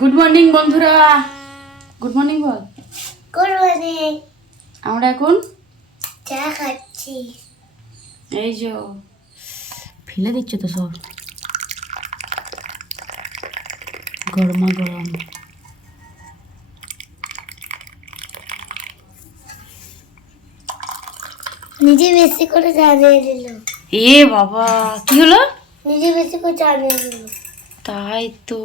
Good morning বন্ধুরা। Good morning বল। Good morning আমরা এখন চা খাচ্ছি। এই যে ফেলে দিচ্ছে তো সব। গরমা গরম। নিজে বেশি করে জানিয়ে দিল। এ বাবা কি হলো? নিজে বেশি করে জানিয়ে দিল। তাই তো।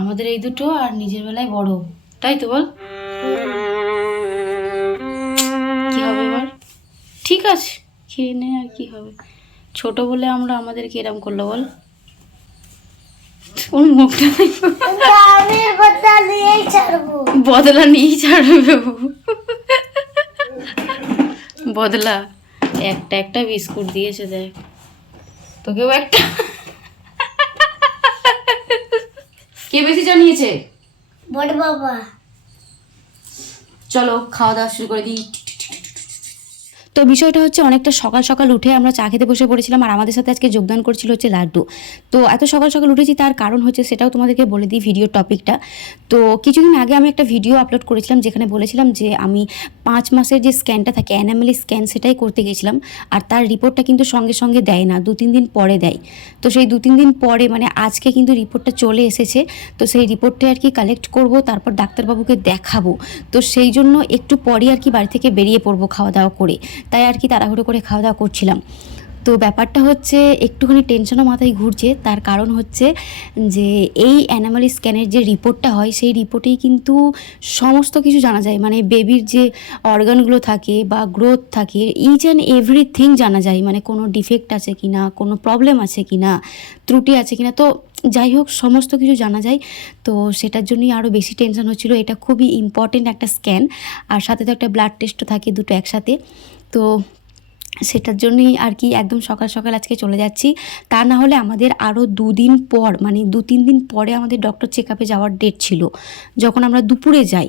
আমাদের এই দুটো আর নিজের বেলায় বড়। তাই তো বল? কি হবে এবার? ঠিক আছে খেয়ে নে আর কি হবে? ছোট বলে আমরা আমাদেরকে এরম করল বল। ওর বদলা নিয়েই ছাড়বে। বদলা, একটা একটা বিস্কুট দিয়েছে দেখ। তোকেও একটা। কে বেশি জানিয়েছে? বড় বাবা। চলো খাওয়া দাওয়া শুরু করে দিই। তো বিষয়টা হচ্ছে অনেকটা সকাল সকাল উঠে আমরা চা খেতে বসে পড়েছিলাম আর আমাদের সাথে আজকে যোগদান করছিল হচ্ছে লাড্ডু। তো এত সকাল সকাল উঠেছি তার কারণ হচ্ছে সেটাও তোমাদেরকে বলে দিই ভিডিওর টপিকটা তো কিছুদিন আগে আমি একটা ভিডিও আপলোড করেছিলাম যেখানে বলেছিলাম যে আমি পাঁচ মাসের যে স্ক্যানটা থাকে অ্যানামেলি স্ক্যান সেটাই করতে গেছিলাম আর তার রিপোর্টটা কিন্তু সঙ্গে সঙ্গে দেয় না, দু তিন দিন পরে দেয়। তো সেই দু তিন দিন পরে মানে আজকে কিন্তু রিপোর্টটা চলে এসেছে, তো সেই রিপোর্টটা আর কি কালেক্ট করব, তারপর ডাক্তারবাবুকে দেখাবো। তো সেই জন্য একটু পরে আর কি বাড়ি থেকে বেরিয়ে পড়ব খাওয়া দাওয়া করে। তাই আর কি তাড়াহুড়ো করে খাওয়া দাওয়া করছিলাম। তো ব্যাপারটা হচ্ছে একটুখানি টেনশনও মাথায় ঘুরছে। তার কারণ হচ্ছে যে এই অ্যানামালি স্ক্যানের যে রিপোর্টটা হয়, সেই রিপোর্টেই কিন্তু সমস্ত কিছু জানা যায়। মানে বেবির যে অর্গানগুলো থাকে বা গ্রোথ থাকে ইচ অ্যান্ড এভরিথিং জানা যায়। মানে কোনো ডিফেক্ট আছে কি না কোনো প্রবলেম আছে কি না ত্রুটি আছে কি না তো যাই হোক, সমস্ত কিছু জানা যায়। তো সেটার জন্যই আরও বেশি টেনশন হচ্ছিল। এটা খুবই ইম্পর্টেন্ট একটা স্ক্যান আর সাথে তো একটা ব্লাড টেস্টও থাকে দুটো একসাথে। তো সেটার জন্যই আর কি একদম সকাল সকাল আজকে চলে যাচ্ছি। তা না হলে আমাদের আরও দুদিন পর মানে দু তিন দিন পরে আমাদের ডক্টর চেক আপে যাওয়ার ডেট ছিল। যখন আমরা দুপুরে যাই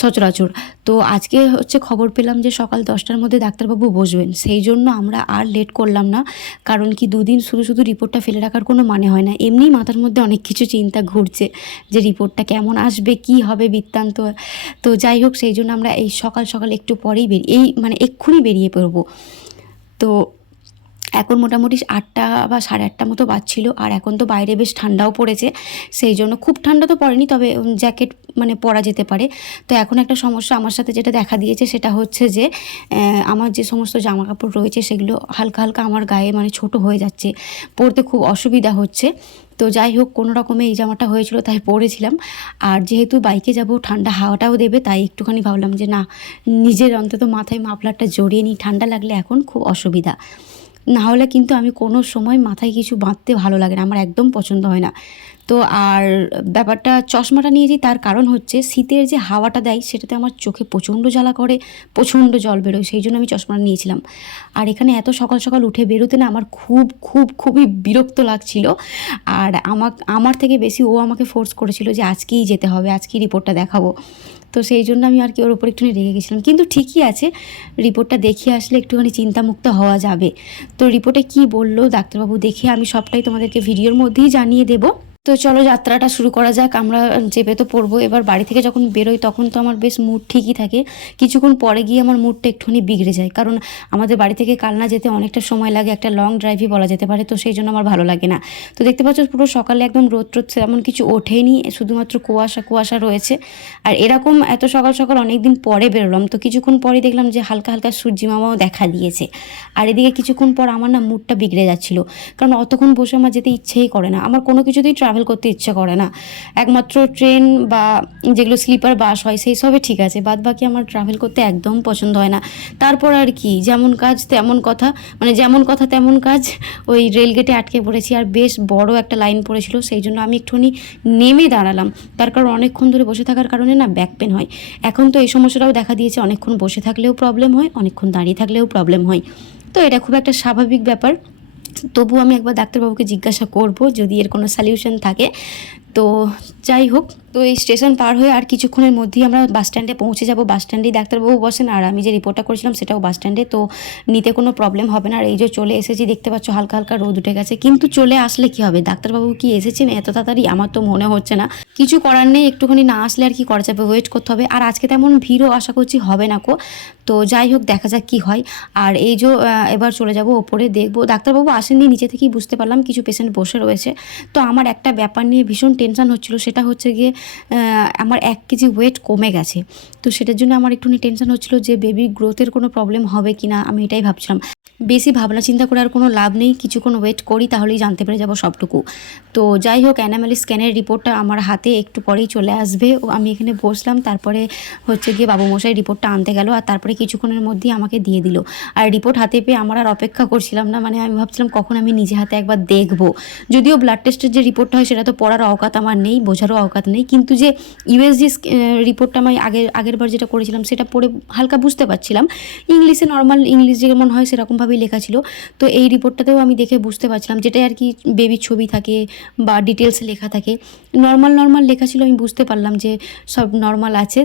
সচরাচর। তো আজকে হচ্ছে খবর পেলাম যে সকাল দশটার মধ্যে ডাক্তারবাবু বসবেন। সেই জন্য আমরা আর লেট করলাম না। কারণ কি দুদিন শুধু শুধু রিপোর্টটা ফেলে রাখার কোনো মানে হয় না। এমনিই মাথার মধ্যে অনেক কিছু চিন্তা ঘুরছে যে রিপোর্টটা কেমন আসবে, কি হবে বৃত্তান্ত। তো যাই হোক, সেই জন্য আমরা এই সকাল সকাল একটু পরেই বেরিয়ে, এই মানে এক্ষুনি বেরিয়ে পড়ব। তো এখন মোটামুটি আটটা বা সাড়ে আটটা মতো বাজছিল, আর এখন তো বাইরে বেশ ঠান্ডাও পড়েছে, সেই জন্য খুব ঠান্ডা তো পড়েনি, তবে জ্যাকেট মানে পরা যেতে পারে। তো এখন একটা সমস্যা আমার সাথে যেটা দেখা দিয়েছে সেটা হচ্ছে যে আমার যে সমস্ত জামা কাপড় রয়েছে সেগুলো হালকা হালকা আমার গায়ে মানে ছোট হয়ে যাচ্ছে, পরতে খুব অসুবিধা হচ্ছে। তো যাই হোক, কোনো রকমে এই জামাটা হয়েছিল তাই পরেছিলাম। আর যেহেতু বাইকে যাব, ঠান্ডা হাওয়াটাও দেবে, তাই একটুখানি ভাবলাম যে না, নিজের অন্তত মাথায় মাফলারটা জড়িয়ে নিই, ঠান্ডা লাগলে এখন খুব অসুবিধা। না হলে কিন্তু আমি কোনো সময় মাথায় কিছু বাঁধতে ভালো লাগে না, আমার একদম পছন্দ হয় না। তো আর ব্যাপারটা চশমাটা নিয়েছি তার কারণ হচ্ছে শীতের যে হাওয়াটা দেয় সেটাতে আমার চোখে প্রচণ্ড জ্বালা করে, প্রচণ্ড জল বেরোয়, সেই জন্য আমি চশমাটা নিয়েছিলাম। আর এখানে এত সকাল সকাল উঠে বেরোতে না আমার খুব খুব, খুবই বিরক্ত লাগছিল। আর আমার আমার থেকে বেশি ও আমাকে ফোর্স করেছিল যে আজকেই যেতে হবে, আজকেই রিপোর্টটা দেখাবো। তো সেই জন্য আমি আর কি ওর উপর একটুখানি রেগে গেছিলাম। কিন্তু ঠিকই আছে রিপোর্টটা দেখিয়ে আসলে একটুখানি চিন্তামুক্ত হওয়া যাবে। তো রিপোর্টে কি বলল ডাক্তারবাবু, দেখে আমি সবটাই তোমাদেরকে ভিডিওর মধ্যেই জানিয়ে দেবো। তো চলো যাত্রাটা শুরু করা যাক, আমরা চেপে তো পড়ব। এবার বাড়ি থেকে যখন বেরোই তখন তো আমার বেশ মুড ঠিকই থাকে। কিছুক্ষণ পরে গিয়ে আমার মুডটা একটুখানি বিগড়ে যায়। কারণ আমাদের বাড়ি থেকে কালনা যেতে অনেকটা সময় লাগে, একটা লং ড্রাইভই বলা যেতে পারে। তো সেই জন্য আমার ভালো লাগে না। তো দেখতে পাচ্ছ পুরো সকালে একদম রোদ রোদ তেমন কিছু ওঠেনি, শুধুমাত্র কুয়াশা কুয়াশা রয়েছে। আর এরকম এত সকাল সকাল অনেক দিন পরে বেরোলাম। তো কিছুক্ষণ পরে দেখলাম যে হালকা হালকা সূর্যি মামাও দেখা দিয়েছে। আর এদিকে কিছুক্ষণ পর আমার না মুডটা বিগড়ে যাচ্ছিল। কারণ অতক্ষণ বসে আমার যেতে ইচ্ছেই করে না। আমার কোনো কিছুতেই ট্রাভেল করতে ইচ্ছে করে না। একমাত্র ট্রেন বা যেগুলো স্লিপার বাস হয়, সেই সবে ঠিক আছে। বাদ বাকি আমার ট্রাভেল করতে একদম পছন্দ হয় না। তারপর আর কি, যেমন কাজ, তেমন কথা। মানে যেমন কথা, তেমন কাজ। ওই রেলগেটে আটকে পড়েছি আর বেশ বড় একটা লাইন পড়েছিল। সেই জন্য আমি একটুখানি নেমে দাঁড়ালাম। তার কারণ অনেকক্ষণ ধরে বসে থাকার কারণে না ব্যাক পেন হয়। এখন তো এই সমস্যাটাও দেখা দিয়েছে। অনেকক্ষণ বসে থাকলেও প্রবলেম হয়, অনেকক্ষণ দাঁড়িয়ে থাকলেও প্রবলেম হয়। তো এটা খুব একটা স্বাভাবিক ব্যাপার। তবু আমি একবার ডাক্তারবাবুকে জিজ্ঞাসা করব যদি এর কোনো সলিউশন থাকে। তো যাই হোক, তো এই স্টেশন পার হয়ে আর কিছুক্ষণের মধ্যেই আমরা বাস স্ট্যান্ডে পৌঁছে যাব। বাস স্ট্যান্ডেই ডাক্তারবাবু বসেন আর আমি যে রিপোর্টটা করেছিলাম সেটাও বাস স্ট্যান্ডে তো নিতে কোনো প্রবলেম হবে না। আর এই যে চলে এসেছি, দেখতে পাচ্ছ হালকা হালকা রোদ উঠে গেছে। কিন্তু চলে আসলে কি হবে? ডাক্তারবাবু কি এসেছেন? এত তাড়াতাড়ি আমার তো মনে হচ্ছে না। কিছু করার নেই, একটুখানি না আসলে আর কি করা যাবে? ওয়েট করতে হবে। আর আজকে তেমন ভিড়ও আশা করছি হবে না কো। তো যাই হোক, দেখা যাক কি হয়। আর এই যে এবার চলে যাব ওপরে দেখব। ডাক্তারবাবু আসেননি নিচে থেকেই বুঝতে পারলাম, কিছু পেশেন্ট বসে রয়েছে। তো আমার একটা ব্যাপার নিয়ে ভীষণ টেনশন হচ্ছিল, সেটা হচ্ছে গিয়ে আমার এক কেজি ওয়েট কমে গেছে। তো সেটার জন্য আমার একটুখানি টেনশন হচ্ছিল যে বেবি গ্রোথের কোনো প্রবলেম হবে কি না আমি এটাই ভাবছিলাম। বেশি ভাবনা চিন্তা করে আর কোনো লাভ নেই, কিছুক্ষণ ওয়েট করি, তাহলেই জানতে পেরে যাব সবটুকু। তো যাই হোক, অ্যানামালি স্ক্যানের রিপোর্টটা আমার হাতে একটু পরেই চলে আসবে। ও, আমি এখানে বসলাম, তারপরে হচ্ছে গিয়ে বাবু মশাই রিপোর্টটা আনতে গেল আর তারপরে কিছুক্ষণের মধ্যেই আমাকে দিয়ে দিল। আর রিপোর্ট হাতে পেয়ে আমার আর অপেক্ষা করছিলাম না মানে আমি ভাবছিলাম কখন আমি নিজে হাতে একবার দেখব। যদিও ব্লাড টেস্টের যে রিপোর্টটা হয়, সেটা তো পড়ার অকাত আমার নেই, বোঝারও অকাত নেই। কিন্তু যে ইউএসজি রিপোর্টটা আমি আগের আগের বার যেটা করেছিলাম, সেটা পড়ে হালকা বুঝতে পারছিলাম। ইংলিশে নর্মাল ইংলিশ যেমন হয় সেরকমভাবেই লেখা ছিল। তো এই রিপোর্টটাতেও আমি দেখে বুঝতে পারছিলাম, যেটাই আর কি বেবির ছবি থাকে বা ডিটেলস লেখা থাকে। নর্মাল নর্মাল লেখা ছিল, আমি বুঝতে পারলাম যে সব নর্মাল আছে।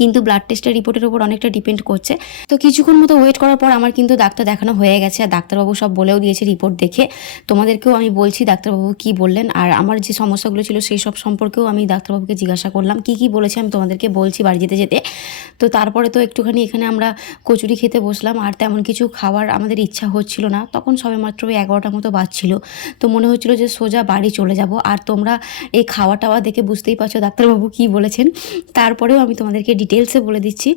কিন্তু ব্লাড টেস্টের রিপোর্টের উপর অনেকটা ডিপেন্ড করছে। তো কিছুক্ষণ মতো ওয়েট করার পর আমার কিন্তু ডাক্তার দেখানো হয়ে গেছে আর ডাক্তারবাবু সব বলেও দিয়েছে রিপোর্ট দেখে। তোমাদেরকেও আমি বলছি ডাক্তারবাবু কি বললেন আর আমার যে সমস্যাগুলো ছিল সেই সব সম্পর্কেও আমি ডাক্তারবাবুকে জিজ্ঞাসা করলাম, কি কি বলেছে আমি তোমাদেরকে বলছি বাড়ি যেতে যেতে। তো তারপরে তো একটুখানি এখানে আমরা কচুরি খেতে বসলাম আর তেমন কিছু খাওয়ার আমাদের ইচ্ছা হচ্ছিল না। তখন সবে মাত্র ওই এগারোটার মতো বাজছিল। তো মনে হচ্ছিল যে সোজা বাড়ি চলে যাব। আর তোমরা এই খাওয়া টাওয়া দেখে বুঝতেই পারছ ডাক্তারবাবু কি বলেছেন। তারপরেও আমি তোমাদেরকে ডিটেলসে বলে দিচ্ছি।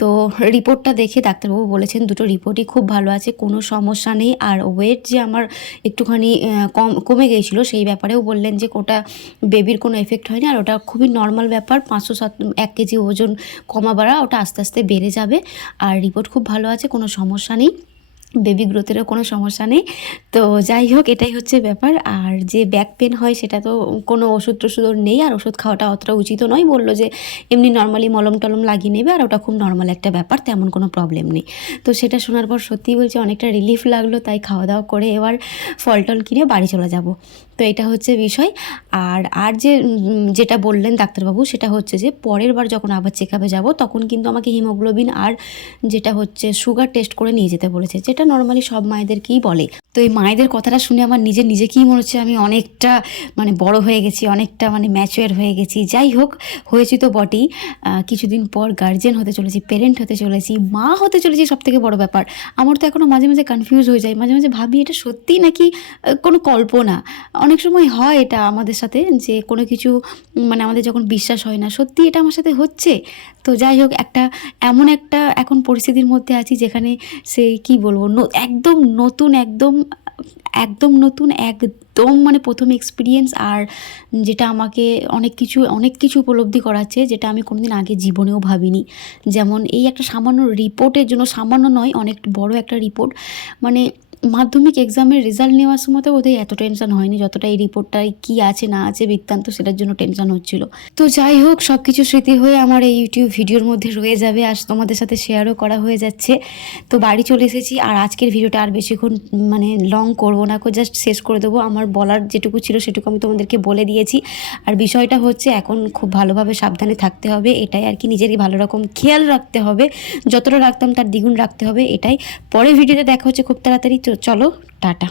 তো রিপোর্টটা দেখে ডাক্তারবাবু বলেছেন দুটো রিপোর্টই খুব ভালো আছে, কোনো সমস্যা নেই। আর ওয়েট যে আমার একটুখানি কম, কমে গিয়েছিল সেই ব্যাপারেও বললেন যে ওটা বেবির কোনো এফেক্ট হয়নি। আর ওটা খুবই নর্মাল ব্যাপার, পাঁচশো সাত, এক কেজি ওজন কমা বাড়া ওটা আস্তে আস্তে বেড়ে যাবে। আর রিপোর্ট খুব ভালো আছে, কোনো সমস্যা নেই। বেবি গ্রোথেরও কোনো সমস্যা নেই। তো যাই হোক, এটাই হচ্ছে ব্যাপার। আর যে ব্যাক পেন হয়, সেটা তো কোনো ওষুধ টষুধ নেই। আর ওষুধ খাওয়াটা অতটা উচিত নয়। বলল যে, এমনি নর্মালি মলম টলম লাগিয়ে নেবে, আর ওটা খুব নর্মাল একটা ব্যাপার, তেমন কোনো প্রবলেম নেই। তো সেটা শোনার পর সত্যিই বলছে, অনেকটা রিলিফ লাগল। তাই খাওয়া দাওয়া করে এবার ফল টল কিনে বাড়ি চলে যাব। তো এটা হচ্ছে বিষয়। আর আর যে যেটা বললেন ডাক্তারবাবু সেটা হচ্ছে যে, পরের বার যখন আবার চেক আপে যাব, তখন কিন্তু আমাকে হিমোগ্লোবিন আর যেটা হচ্ছে সুগার টেস্ট করে নিয়ে যেতে বলেছে, যেটা নর্মালি সব মায়েদেরকেই বলে। তো এই মায়েদের কথাটা শুনে আমার নিজের নিজেকেই মনে হচ্ছে আমি অনেকটা মানে বড় হয়ে গেছি, অনেকটা মানে ম্যাচুয়ার হয়ে গেছি। যাই হোক, হয়েছি তো বটেই। কিছুদিন পর গার্জেন হতে চলেছি পেরেন্ট হতে চলেছি, মা হতে চলেছি সব থেকে বড় ব্যাপার। আমার তো এখনও মাঝে মাঝে কনফিউজ হয়ে যায়। মাঝে মাঝে ভাবি, এটা সত্যি নাকি কোনো কল্পনা? অনেক সময় হয় এটা আমাদের সাথে যে কোনো কিছু মানে আমাদের যখন বিশ্বাস হয় না, সত্যি এটা আমার সাথে হচ্ছে? তো যাই হোক, একটা এমন একটা এখন পরিস্থিতির মধ্যে আছি যেখানে সে কি বলব একদম নতুন, একদম একদম নতুন, একদম মানে প্রথম এক্সপিরিয়েন্স আর যেটা আমাকে অনেক কিছু অনেক কিছু উপলব্ধি করাচ্ছে যেটা আমি কোনোদিন আগে জীবনেও ভাবিনি। যেমন এই একটা সামান্য রিপোর্টের জন্য, সামান্য নয়, অনেক বড় একটা রিপোর্ট মানে মাধ্যমিক এক্সামের রেজাল্ট নেওয়ার সময় তো বোধহয় এত টেনশন হয়নি, যতটা এই রিপোর্টটায় কী আছে, না আছে, বৃত্তান্ত, সেটার জন্য টেনশন হচ্ছিল। তো যাই হোক সব কিছু স্মৃতি হয়ে আমার এই ইউটিউব ভিডিওর মধ্যে রয়ে যাবে। আর তোমাদের সাথে শেয়ারও করা হয়ে যাচ্ছে। তো বাড়ি চলে এসেছি, আর আজকের ভিডিওটা আর বেশিক্ষণ মানে লং করব না করে জাস্ট শেষ করে দেবো। আমার বলার যেটুকু ছিল, সেটুকু আমি তোমাদেরকে বলে দিয়েছি। আর বিষয়টা হচ্ছে, এখন খুব ভালোভাবে সাবধানে থাকতে হবে। এটাই আর কি, নিজেরই ভালো রকম খেয়াল রাখতে হবে। যতটা রাখতাম, তার দ্বিগুণ রাখতে হবে। এটাই। পরের ভিডিওতে দেখা হচ্ছে খুব তাড়াতাড়ি। তো চলো টাটা।